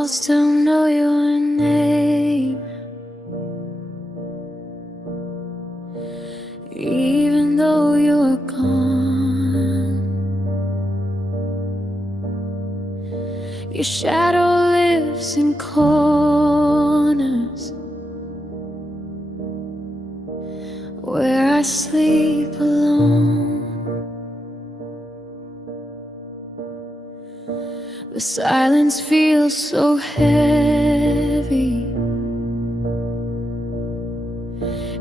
I'll still know your name, even though you're gone. Your shadow lives in corners where I sleep alone. The silence feels so heavy.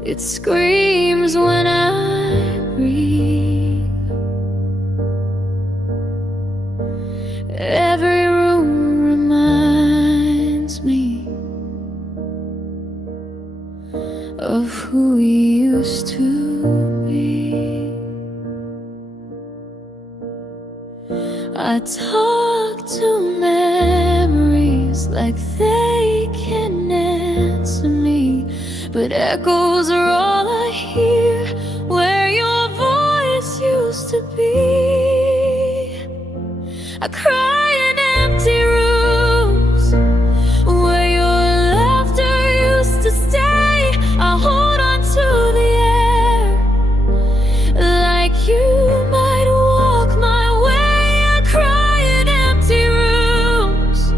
It screams when I breathe. Every room reminds me of who we used to be. I talk to memories like they can answer me, but echoes are all I hear where your voice used to be. I cry in empty rooms where your laughter used to stay. I hold on to the air like you might walk my way. I cry in empty rooms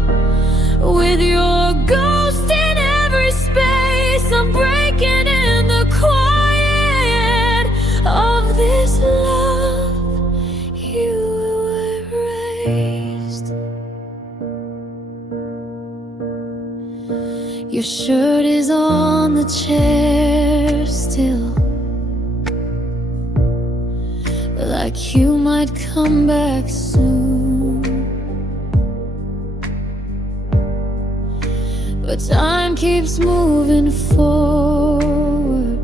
with your ghost in every space. I'm breaking in the quiet of this love you erased. Your shirt is on the chair still, like you might come back soon. But time keeps moving forward,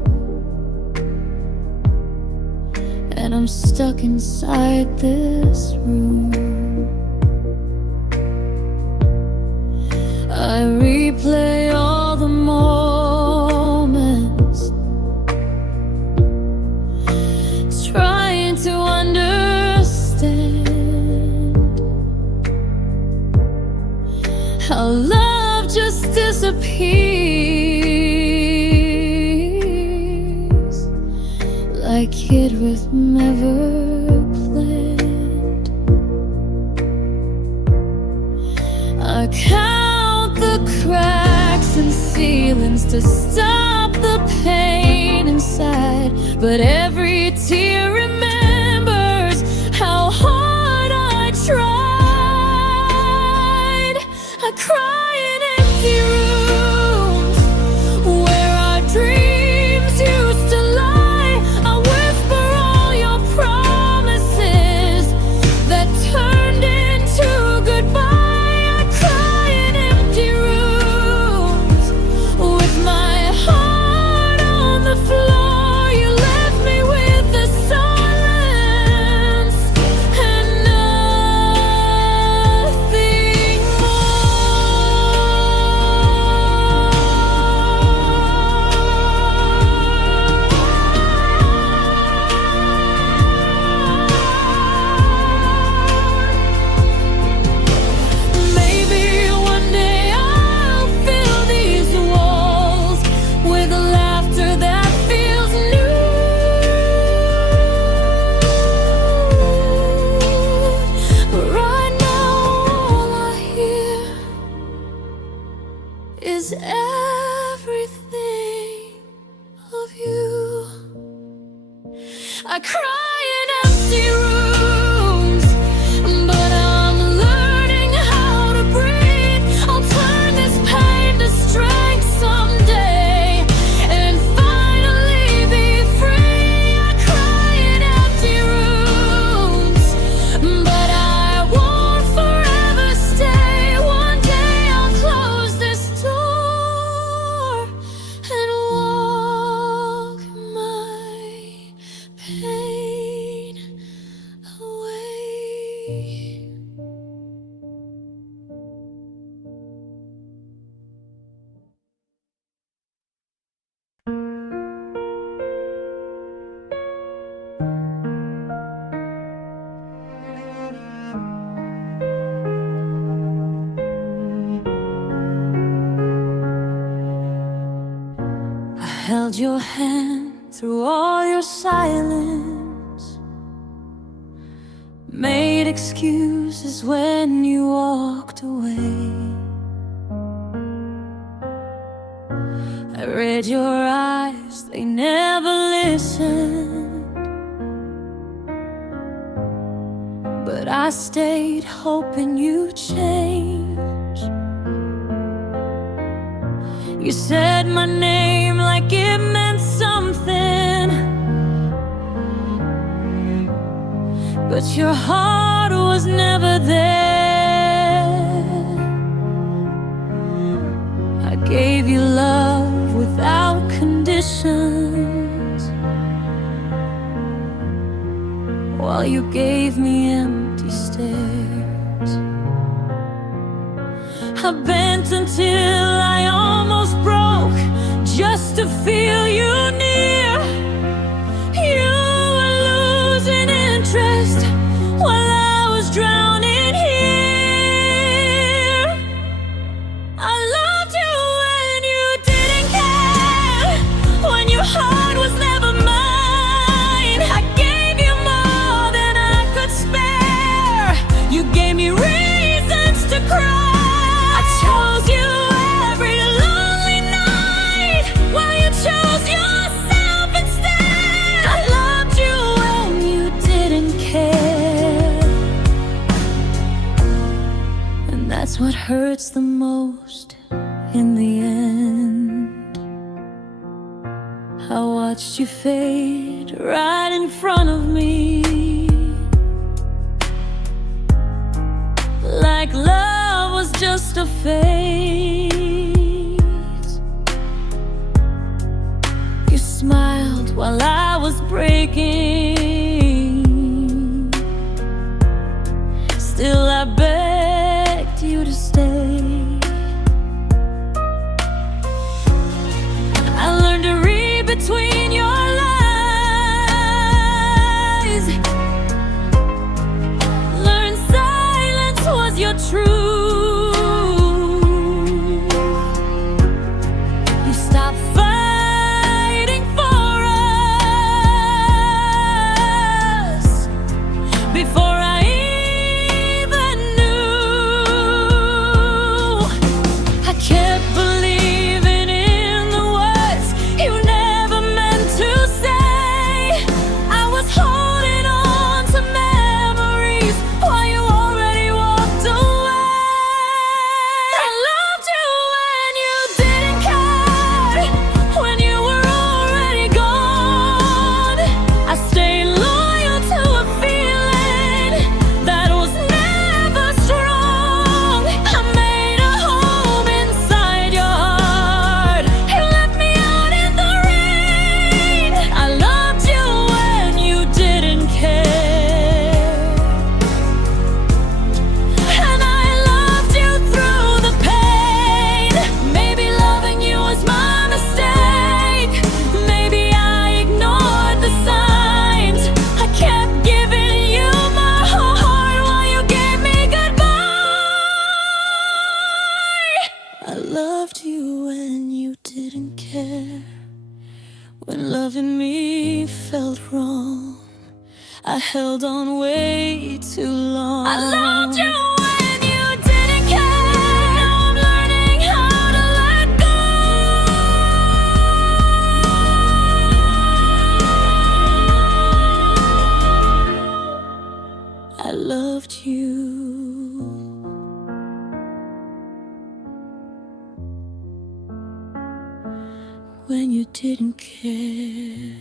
and I'm stuck inside this room. I replay all the moments, trying to understand how love just disappears like it was never planned. I count the cracks in ceilings to stop the pain inside, but every tear remembers how hard I tried. I cry in empty rooms where our dreams used to lie. I whisper all your promises that turned into goodbye. I cry in empty rooms with my heart on the floor. You left me with the silence and nothing more. Maybe one day I'll fill these walls with laughter that feels new. But right now all I hear is everything of you. I cry in empty rooms, but I'm learning how to breathe. I'll turn this pain to strength someday and finally be free. I cry in empty rooms, but I won't forever stay. One day I'll close this door and walk my pain held your hand through all your silence, made excuses when you walked away. I read your eyes, they never listened, but I stayed hoping you'd change. You said my name like it meant something, but your heart was never there. I gave you love without conditions, while you gave me empty stares. I bent until I almost broke just to feel you near. You were losing interest while I was drowning here. I loved you when you didn't care, when your heart was never mine. I gave you more than I could spare. You gave me reasons to cry. I chose you every lonely night, while you chose yourself instead. I loved you when you didn't care, and that's what hurts the most in the end. I watched you fade right in front of me, like love was just a phase. You smiled while I was breaking, still I begged you to stay. I learned to read between your lies, learned silence was your truth. You stopped fighting for us before I even knew. I kept believing in the words you never meant to say. I was holding on to memories while you already walked away. I loved you when you didn't care, when you were already gone. I stayed loyal to a feeling that was never strong. I made a home inside your heart. You left me out in the rain. I loved you when you didn't care, and I loved you through the pain. Maybe loving you was my mistake. Maybe I ignored the signs. I kept giving you my whole heart while you gave me goodbye. I loved you when you didn't care, when loving me felt wrong. I held on way too long. I loved you when you didn't care. Now I'm learning how to let go. I loved you when you didn't care.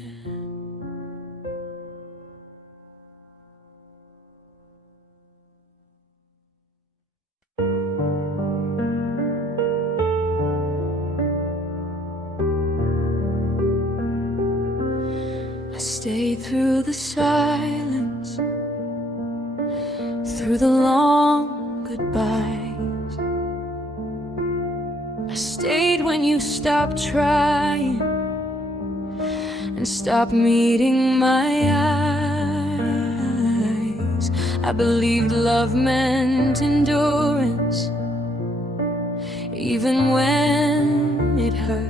I stayed through the silence, through the long goodbyes. I stayed when you stopped trying and stopped meeting my eyes. I believed love meant endurance, even when it hurt.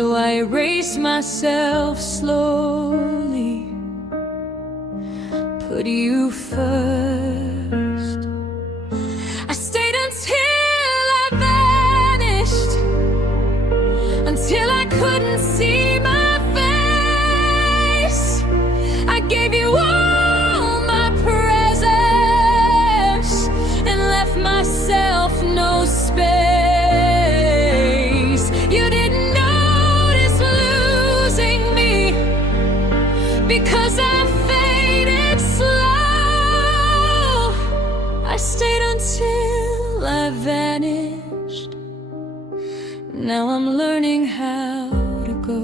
So I erased myself slowly, put you first. I stayed until I vanished, until I couldn't see my face. I gave you all my presence and left myself no space. You didn't notice losing me because I faded slow. I stayed until I vanished. Now I'm learning how to go.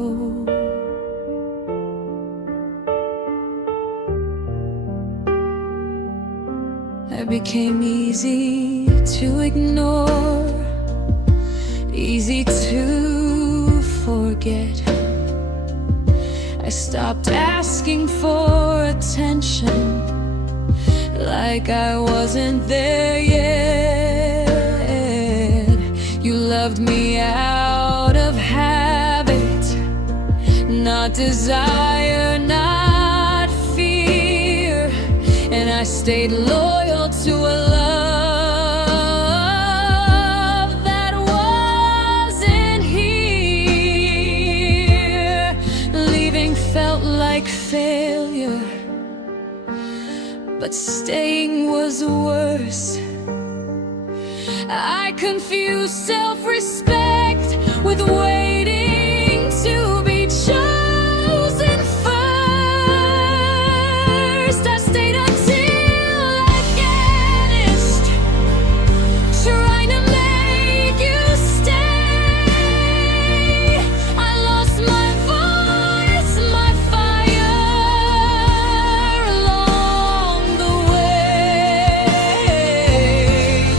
I became easy to ignore, easy to forget. I stopped asking for attention, like I wasn't there yet. You loved me out of habit, not desire, not fear. And I stayed loyal to a love that wasn't here. Leaving felt like failure, but staying was worse. I confused self-respect with waiting to be chosen first. I stayed until I vanished, trying to make you stay. I lost my voice, my fire along the way.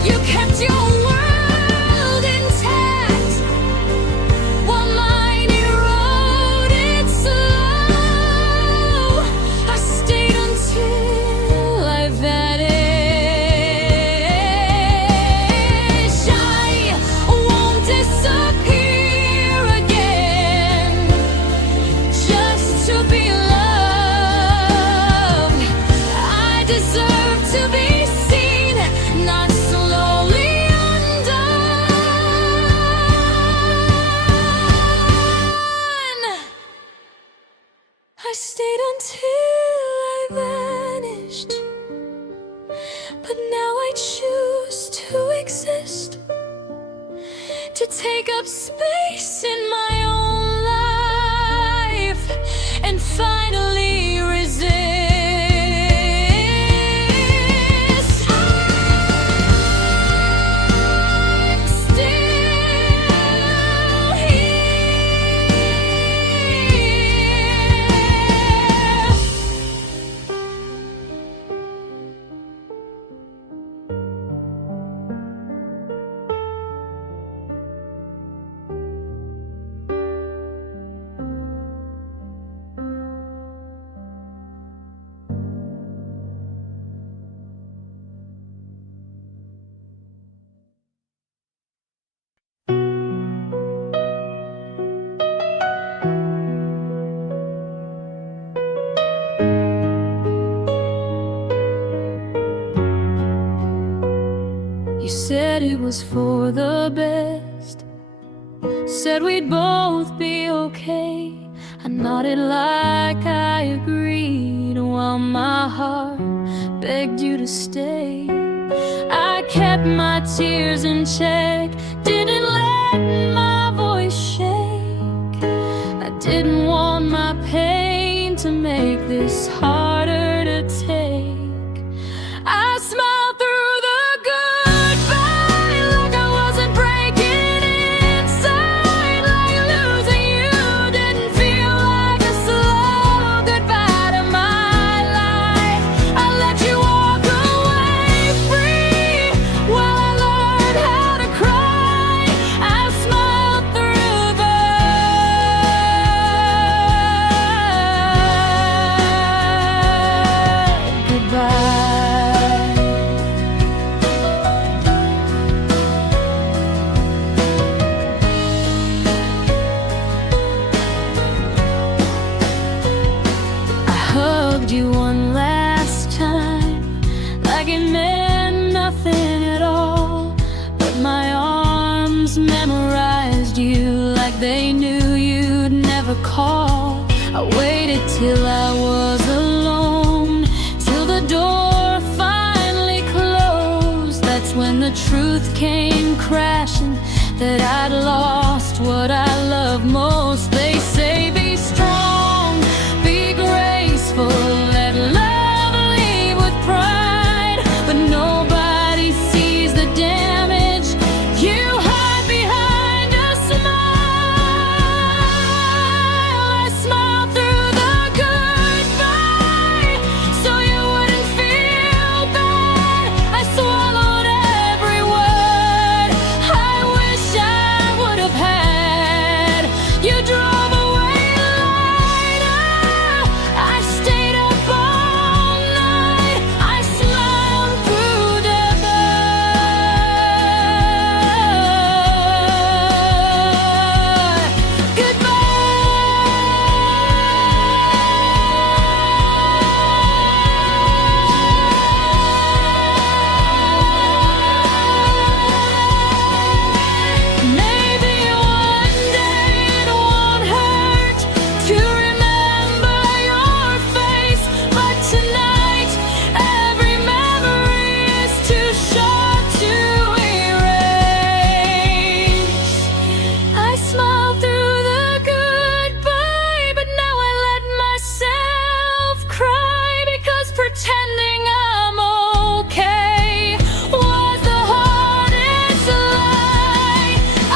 You kept your world intact while mine eroded slow. I stayed until I vanished. I won't disappear again just to be loved. I deserve to be seen, not slowly undone. I stayed until I vanished, but now I choose to exist, to take up space in my own life and finally resist. I'm still here. You said it was for the best, said we'd both be okay. I nodded like I agreed, while my heart begged you to stay. I kept my tears in check, didn't let my voice shake. I didn't want my pain to make this harder to take. I smiled through the goodbye like I wasn't breaking inside, like losing you didn't feel like a slow goodbye to my life. I let you walk away free while I learned how to cry. I smiled through the hugged you one last time, like it meant nothing at all. But my arms memorized you like they knew you'd never call. I waited till I was alone, till the door finally closed. That's when the truth came crashing, that I'd lost what I love most. They say be strong, be graceful, let love lead with pride. But nobody sees the damage you hide behind a smile. I smiled through the goodbye so you wouldn't feel bad. I swallowed every word I wish I would have had. You drove away lighter, I stayed up all night. I smiled through death. Maybe one day it won't hurt to remember your face, but tonight every memory is too short to erase. I smiled through the goodbye, but now I let myself cry, because pretending I'm okay was the hardest lie. I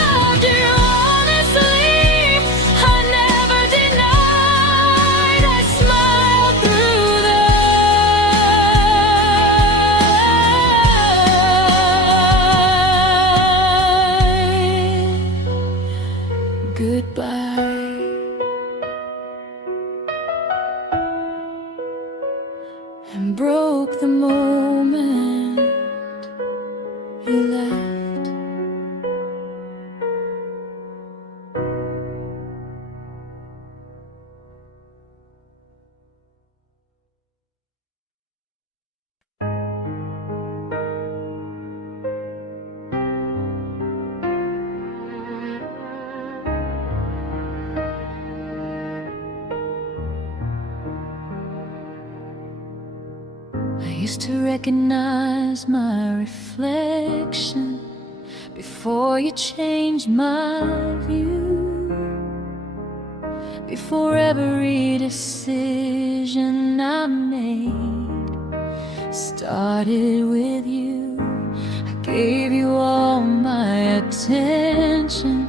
loved you honestly, I never denied. I smiled through the goodbye. And broke the moment you left. I used to recognize my reflection before you changed my view. Before every decision I made started with you. I gave you all my attention,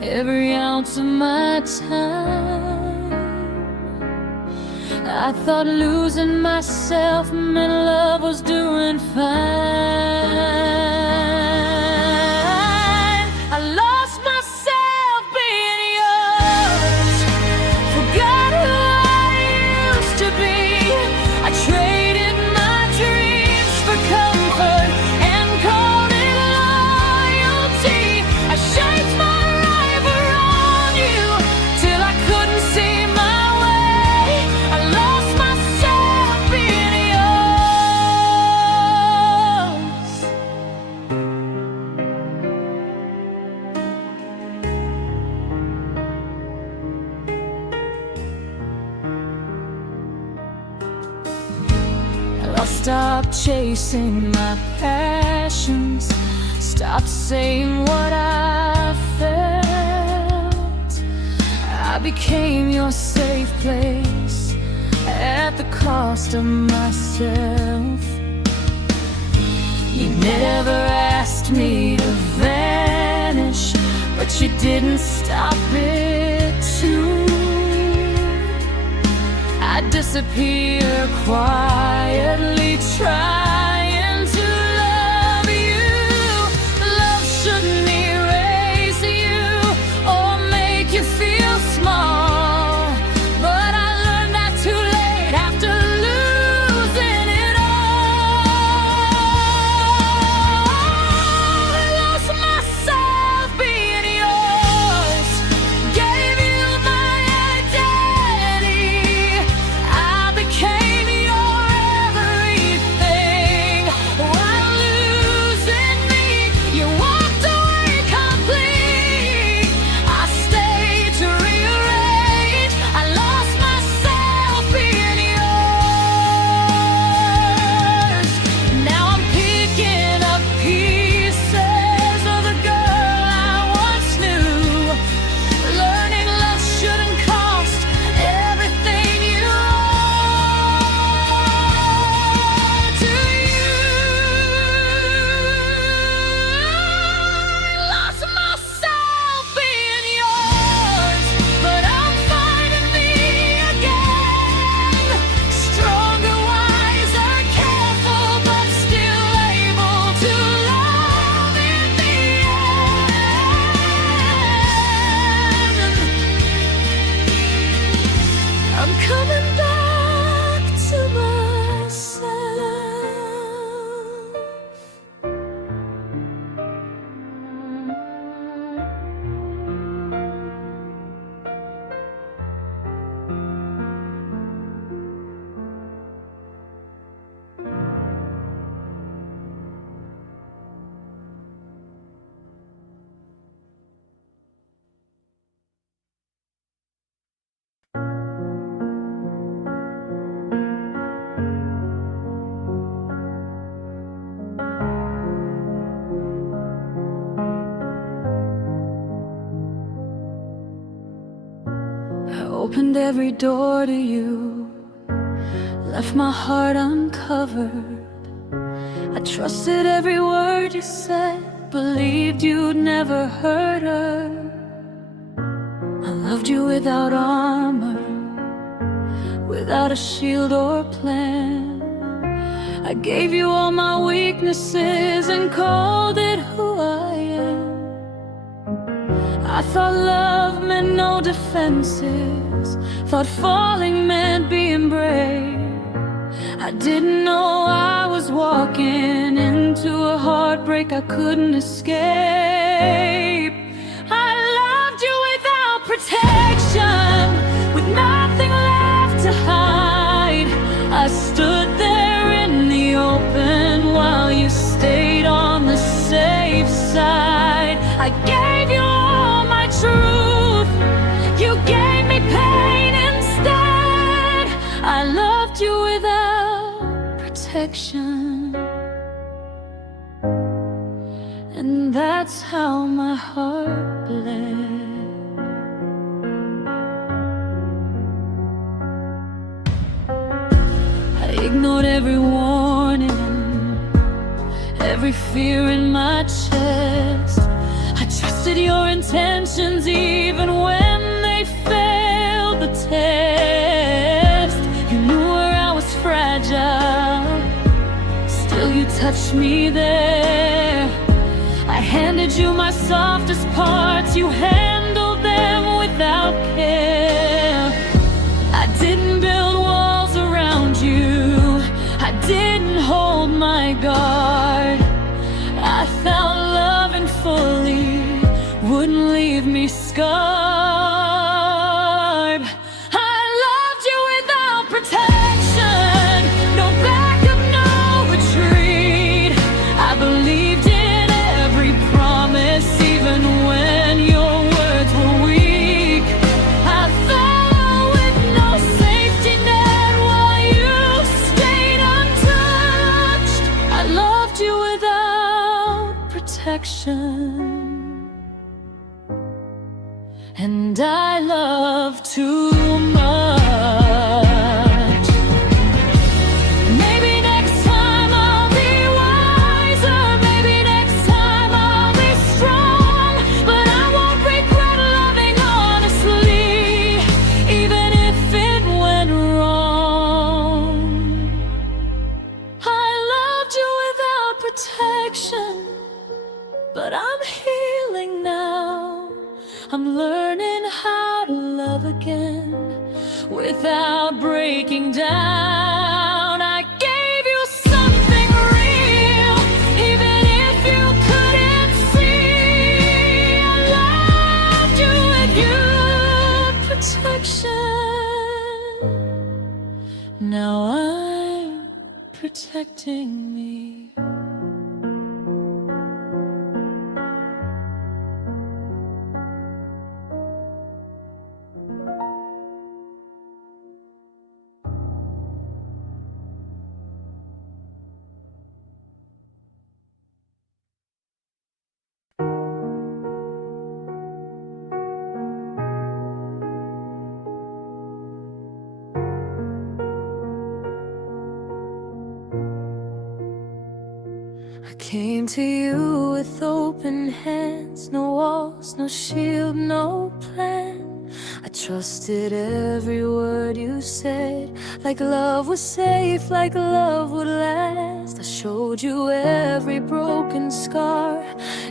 every ounce of my time. I thought losing myself meant love was doing fine. I lost myself being yours, forgot who I used to be. I traded my dreams for comfort and called it loyalty. I shaped my life around you till I couldn't see my way. I lost myself being yours. I stopped chasing my passions, stopped saying what I felt. I became your safe place at the cost of myself. You never asked me to vanish, but you didn't stop it too. I disappear quietly, trying to love you. Love shouldn't erase you or make you feel small, but I learned that too late after losing it all. I lost myself being yours, gave you my identity. I opened every door to you, left my heart uncovered. I trusted every word you said, believed you'd never hurt her. I loved you without armor, without a shield or plan. I gave you all my weaknesses and called it who I am. I thought love meant no defenses, thought falling meant being brave. I didn't know I was walking into a heartbreak I couldn't escape. I loved you without protection, with nothing left to hide. I stood there in the open while you stayed on the safe side. I gave you all my truth, you gave me pain instead. I loved you without protection, and that's how my heart bled. I ignored every warning, every fear in my chest. I trusted your intentions even when they failed the test. You knew where I was fragile, still you touched me there. I handed you my softest parts, you handled them without care. I didn't build walls around you, I didn't hold my guard. I found love and fully wouldn't leave me scarred. I loved you without protection, no backup, no retreat. I believed in every promise, even when your words were weak. I fell with no safety net while you stayed untouched. I loved you without protection, and I love too much. Maybe next time I'll be wiser, maybe next time I'll be strong, but I won't regret loving honestly, even if it went wrong. I loved you without protection, but I'm healing now. I'm learning how to love again without breaking down. I gave you something real, even if you couldn't see. I loved you with your protection. Now I'm protecting me. I came to you with open hands, no walls, no shield, no plan. I trusted every word you said, like love was safe, like love would last. I showed you every broken scar,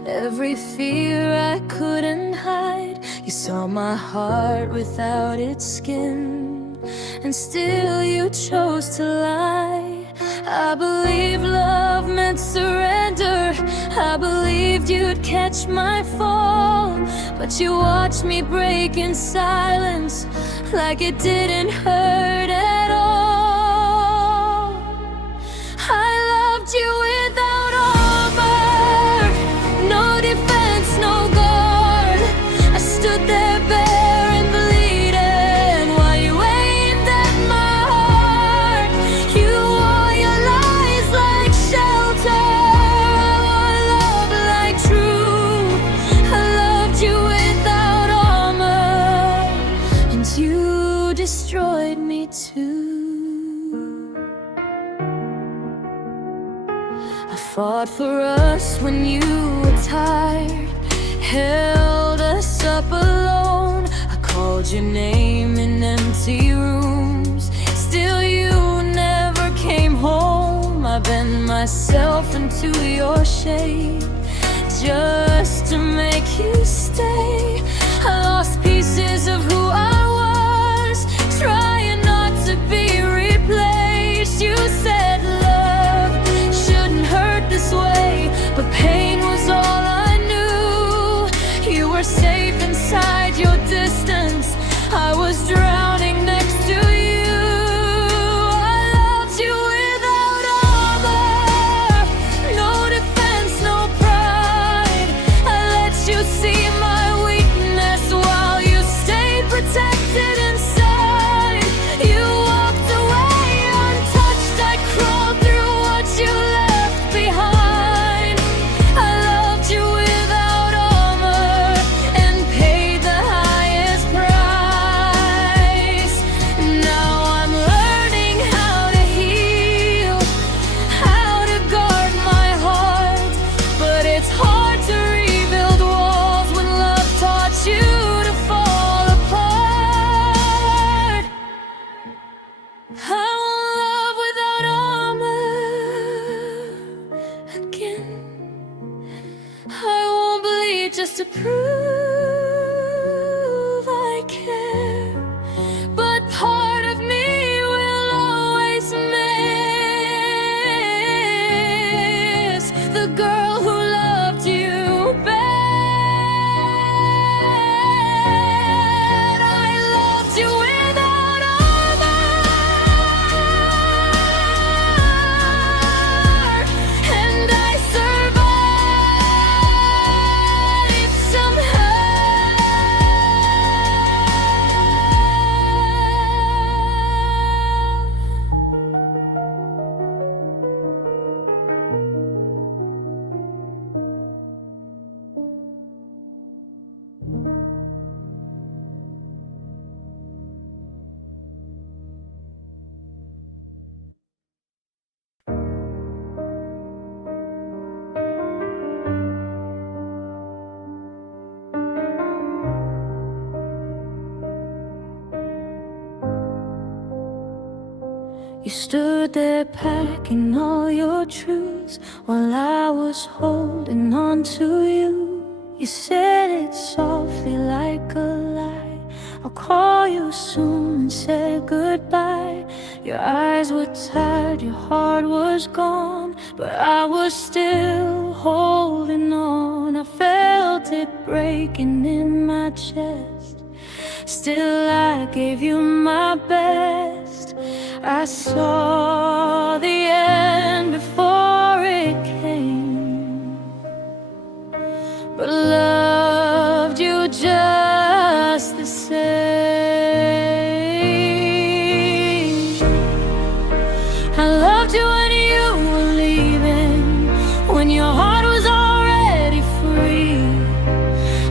every fear I couldn't hide. You saw my heart without its skin, and still you chose to lie. I believed love meant surrender, I believed you'd catch my fall, but you watched me break in silence, like it didn't hurt at all. I loved you without armor, no defense, no guard. I stood there bare and bleeding while you aimed at my heart. You wore your lies like shelter, I wore love like truth. I loved you without armor, and you I fought for us when you were tired, held us up alone. I called your name in empty rooms, still you never came home. I bent myself into your shade just to make you stay. I lost pieces of who I was, trying not to be replaced. You said love shouldn't hurt this way, but pain was all I knew. You were safe inside your distance, I was drowning next to you. I loved you without armor, no defense, no pride. I let you see my weakness while you stayed protected inside. You walked away untouched, I crawled through what you left behind. I loved you without armor and paid the highest price. Now I'm learning how to heal, how to guard my heart, but it's hard to rebuild walls when love taught you to fall apart. I won't love without armor again. I won't bleed just to prove I care, but part of me will always miss the girl who loved you bad. I loved you without armor, and I survived You stood there packing all your truths while I was holding on to you. You said it softly like a lie. I'll call you soon and said goodbye. Your eyes were tired, your heart was gone, but I was still holding on. I felt it breaking in my chest, still I gave you my best. I saw the end before it came, but loved you just the same. I loved you when you were leaving, when your heart was already free.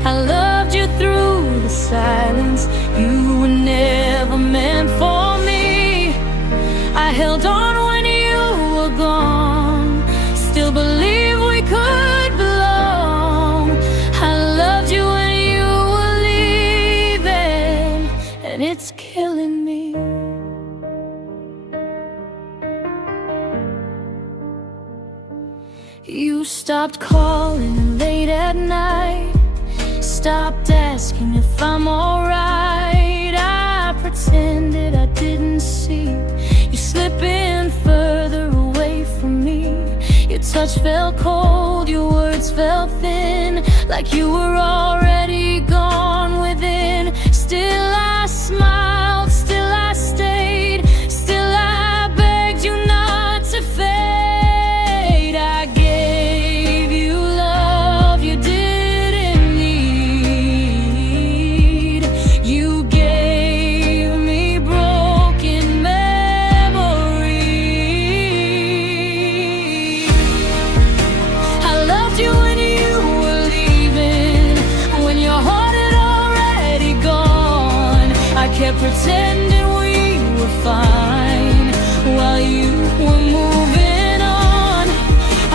I loved you through the silence, you were never meant for me. I held on when you were gone, still believe we could belong. I loved you when you were leaving, and it's killing me. You stopped calling late at night, stopped asking if I'm alright. I pretended I didn't see you slipping further away from me. Your touch felt cold, your words felt thin, like you were already gone within. Still I smiled, still I stayed, still I begged you not to fade. I gave you love you didn't need. You gave me broken memories. I loved you when you were leaving, when your heart had already gone. I kept pretending we were fine while you were moving on. I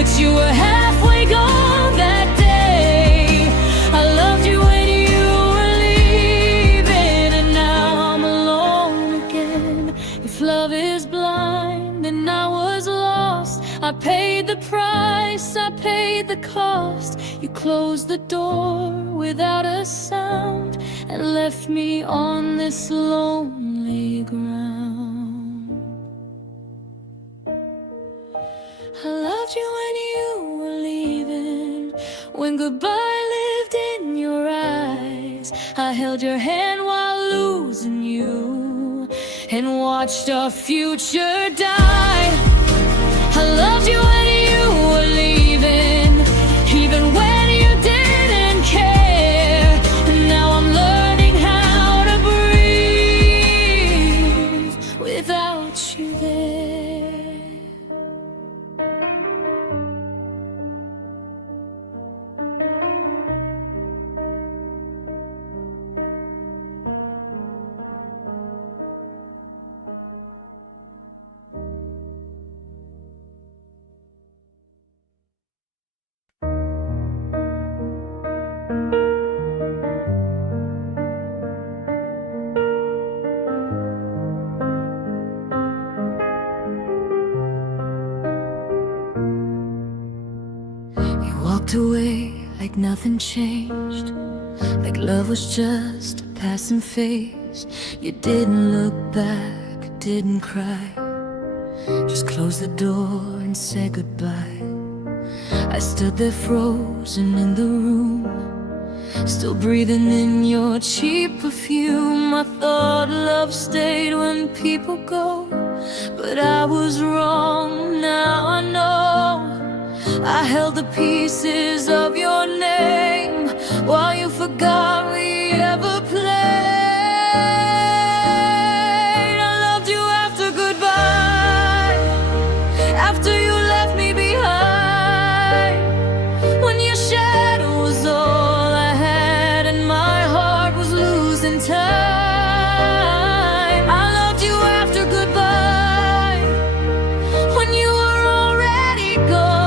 but you were halfway gone that day. I loved you when you were leaving, and now I'm alone again. If love is blind, then I was lost. I paid the price, I paid the cost. You closed the door without a sound and left me on this lonely ground. I loved you when you were leaving, when goodbye lived in your eyes. I held your hand while losing you and watched our future die. I loved you when you were leaving, even when you didn't care. And now I'm learning how to breathe without you there. Walked away like nothing changed, like love was just a passing phase. You didn't look back, didn't cry, just closed the door and said goodbye. I stood there frozen in the room, still breathing in your cheap perfume. I thought love stayed when people go, but I was wrong. Now I know I held the pieces of your name while you forgot we ever played. I loved you after goodbye, after you left me behind, when your shadow was all I had and my heart was losing time. I loved you after goodbye, when you were already gone.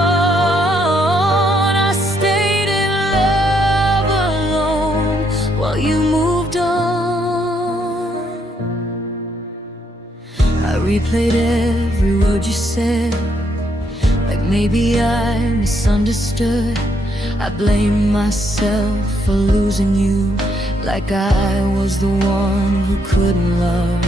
You moved on. I replayed every word you said, like maybe I misunderstood. I blamed myself for losing you, like I was the one who couldn't love.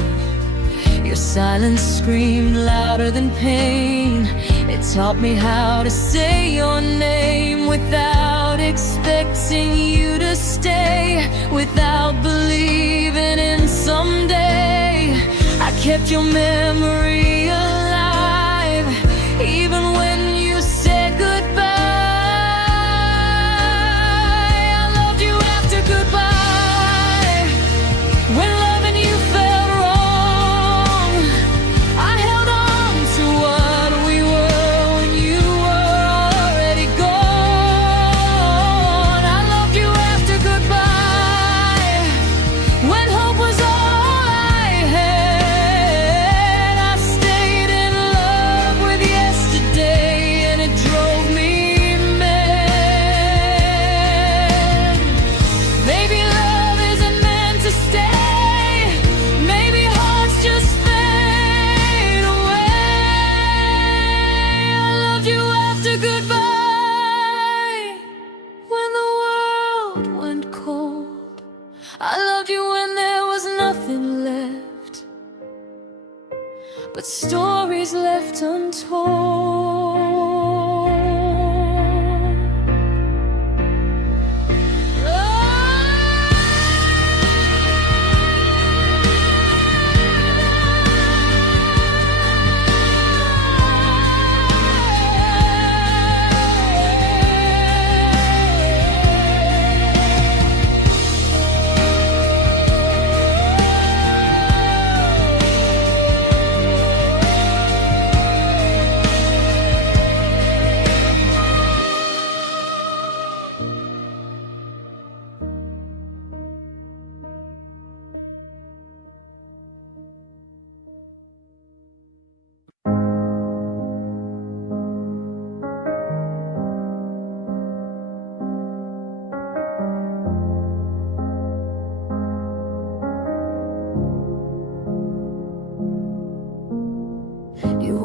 Your silence screamed louder than pain. It taught me how to say your name without expecting you to stay, without believing in someday. I kept your memory alive, even when you said goodbye. I loved you after goodbye, when loving you felt wrong. I held on to what we were when you were already gone. I loved you after goodbye, when hope was all I had. I stayed in love with yesterday, and it drove me mad. Maybe love isn't meant to stay, maybe hearts just fade away. I loved you after goodbye, when the world went cold. I loved you when there was nothing left but stories left untold.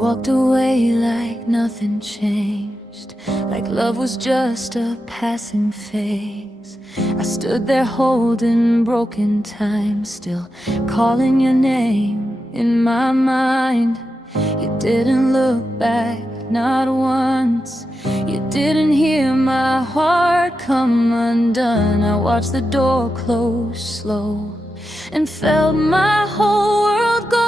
walked away like nothing changed, like love was just a passing phase. I stood there holding broken time, still calling your name in my mind. You didn't look back, not once. You didn't hear my heart come undone. I watched the door close slow and felt my whole world go.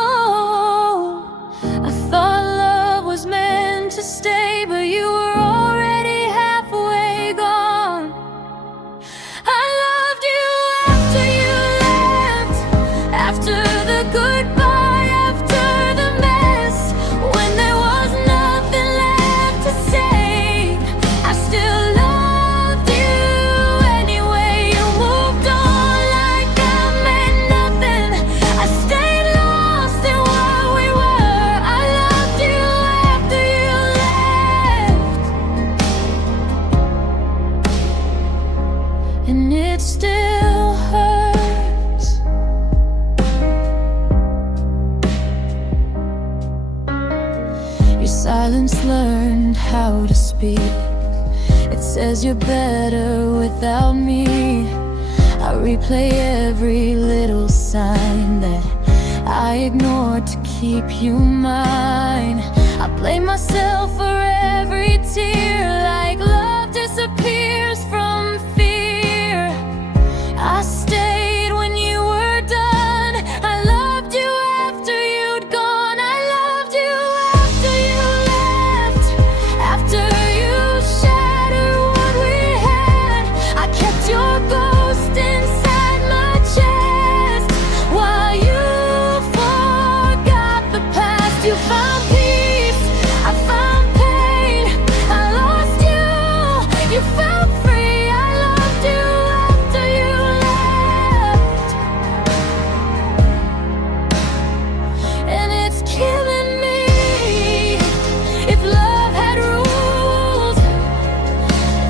I thought love was meant to stay, but you were already halfway gone. I loved you after you left, after the goodbye, after the mess, when there was nothing left to say. I still loved you anyway. You moved on like I meant nothing. I stayed lost in what we were. I loved you after you left, and it still hurts. Your silence learned how to speak. It says you're better without me. I replay every little sign that I ignored to keep you mine. I blame myself for every tear, like love disappears from fear. I stayed when you were done. I loved you after you'd gone. I loved you after you left, after you shattered what we had. I kept your ghost inside my chest while you forgot the past. You found peace, I found pain. I lost you, you felt free. I loved you after you left, and it's killing me. If love had rules,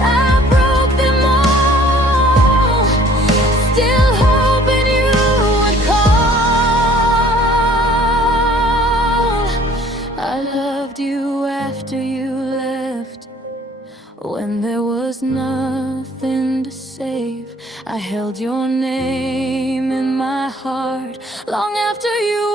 I broke them all, still hoping you would call. I loved you after you left, when there was nothing to save. I held your name in my heart long after you